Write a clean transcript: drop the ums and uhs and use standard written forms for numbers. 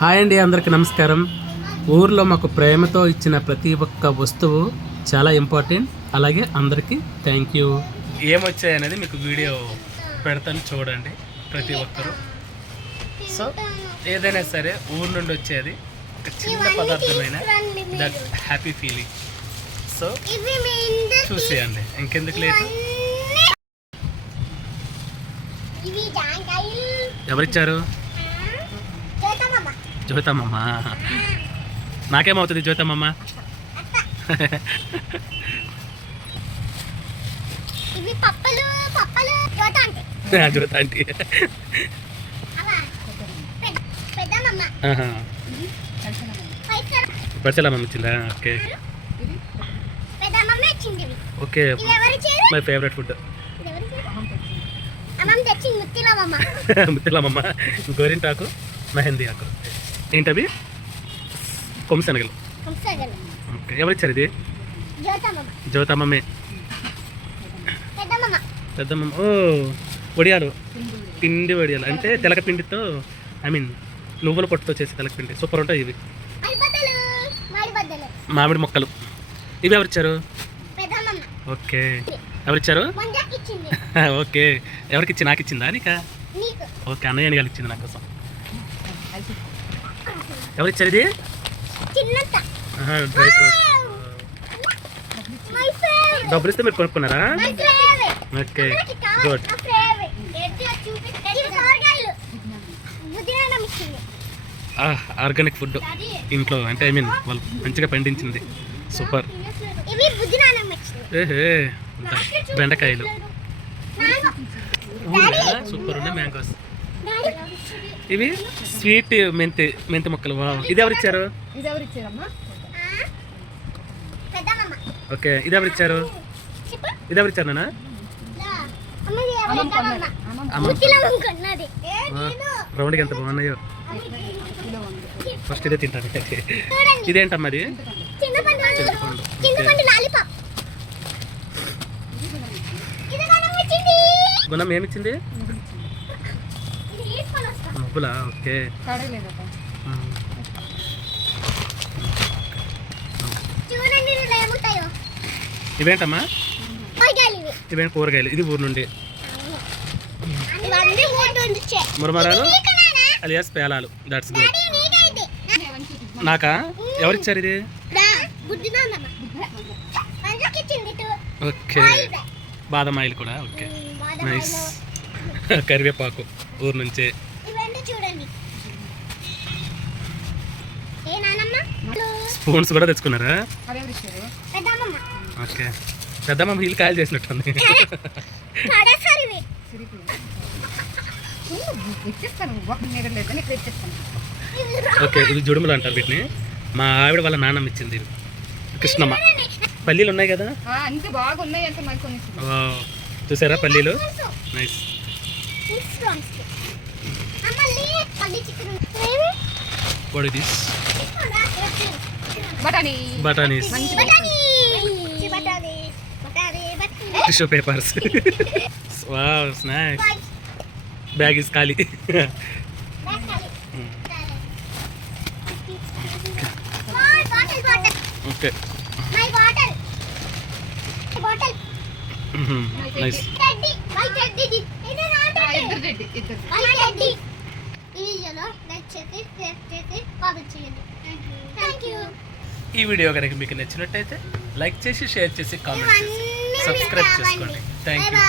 Hi అండి, అందరికీ నమస్కారం. ఊర్లో మాకు ప్రేమతో ఇచ్చిన ప్రతి ఒక్క వస్తువు చాలా ఇంపార్టెంట్. అలాగే అందరికీ థ్యాంక్ యూ. ఏమొచ్చాయనేది మీకు వీడియో పెడతాను, చూడండి ప్రతి ఒక్కరూ. సో ఏదైనా సరే ఊరు నుండి వచ్చేది ఒక చిన్న పదార్థమైన దట్ హ్యాపీ ఫీలింగ్. సో చూసేయండి, ఇంకెందుకు లేదు. ఎవరిచ్చారు? జ్యోతమ్మమ్మ. నాకేమవుతుంది జ్యోతమ్మమ్మ? జ్యోత ఆంటీ. పచ్చలమ్మ ఇచ్చిందా? Okay okay. My favourite food ముత్తిలమ్మ, గోరింటాకు, మెహందీ ఆకు. ఏంటవి? కొమ్మిశనగలు. ఓకే, ఎవరిచ్చారు ఇది? జ్యోతమ్మమ్మే. పెద్దమ్మ. ఓ వడియాలు, పిండి వడియాలు అంటే తెలకపిండితో, నువ్వుల పొట్టుతో చేసి తెలకపిండి. సూపర్ ఉంటాయి ఇవి. మామిడి మొక్కలు. ఇవి ఎవరిచ్చారు? ఓకే, ఎవరిచ్చారు? ఓకే, ఎవరికిచ్చి? నాకు ఇచ్చిందా నీకా? ఓకే, అన్నయ్య అని ఇచ్చింది నా కోసం. ఎవరిచ్చారు ఇది? Dry fruits. డబ్బులు ఇస్తే మీరు కొనుక్కున్నారా? Okay good. ఆర్గానిక్ ఫుడ్ ఇంట్లో, అంటే వాళ్ళు మంచిగా పండించింది. సూపర్. ఏహే, బెండకాయలు సూపర్ ఉన్నాయి. మ్యాంగోస్. ఇవి స్వీట్ మెంతి మొక్కలు. ఇది ఎవరిచ్చారు? ఓకే, ఇది ఎవరిచ్చారు? ఇది ఎవరిచ్చారు నాన్న? రౌండ్కి ఎంత బాగున్నాయో. ఫస్ట్ ఇదే తింటాను. ఇదేంటమ్మా? అది గుణం ఏమిచ్చింది? నువ్వులా? ఓకే. ఇవేంటమ్మా? ఇవేంటి? కూరగాయలు. ఇది ఊరు నుండి. మురమరాలు అలియాస్ పేలాలు. That's good. నాకా? ఎవరిచ్చారు ఇది? ఓకే, బాదం ఆయిల్ కూడా. Okay, nice. కరివేపాకు ఊరు నుంచే. స్పూన్స్ కూడా తెచ్చుకున్నారా? ఓకే, పెద్దమ్మ వీళ్ళు కాయలు చేసినట్టుంది. ఓకే, ఇది జుడుములు అంటారు వీటిని. మా ఆవిడ వాళ్ళ నాన్నమ్మ ఇచ్చింది. కృష్ణమ్మ. పల్లీలు ఉన్నాయి కదా? చూసారా పల్లీలు? Nice. What is this? Batanis. Tissue papers. Wow, snacks. Bag is khali. Okay. My bottle. Nice. My teddy. ఈ వీడియో కనుక మీకు నచ్చినట్టయితే లైక్ చేసి, షేర్ చేసి, కామెంట్ చేసి, సబ్స్క్రైబ్ చేసుకోండి. Thank you.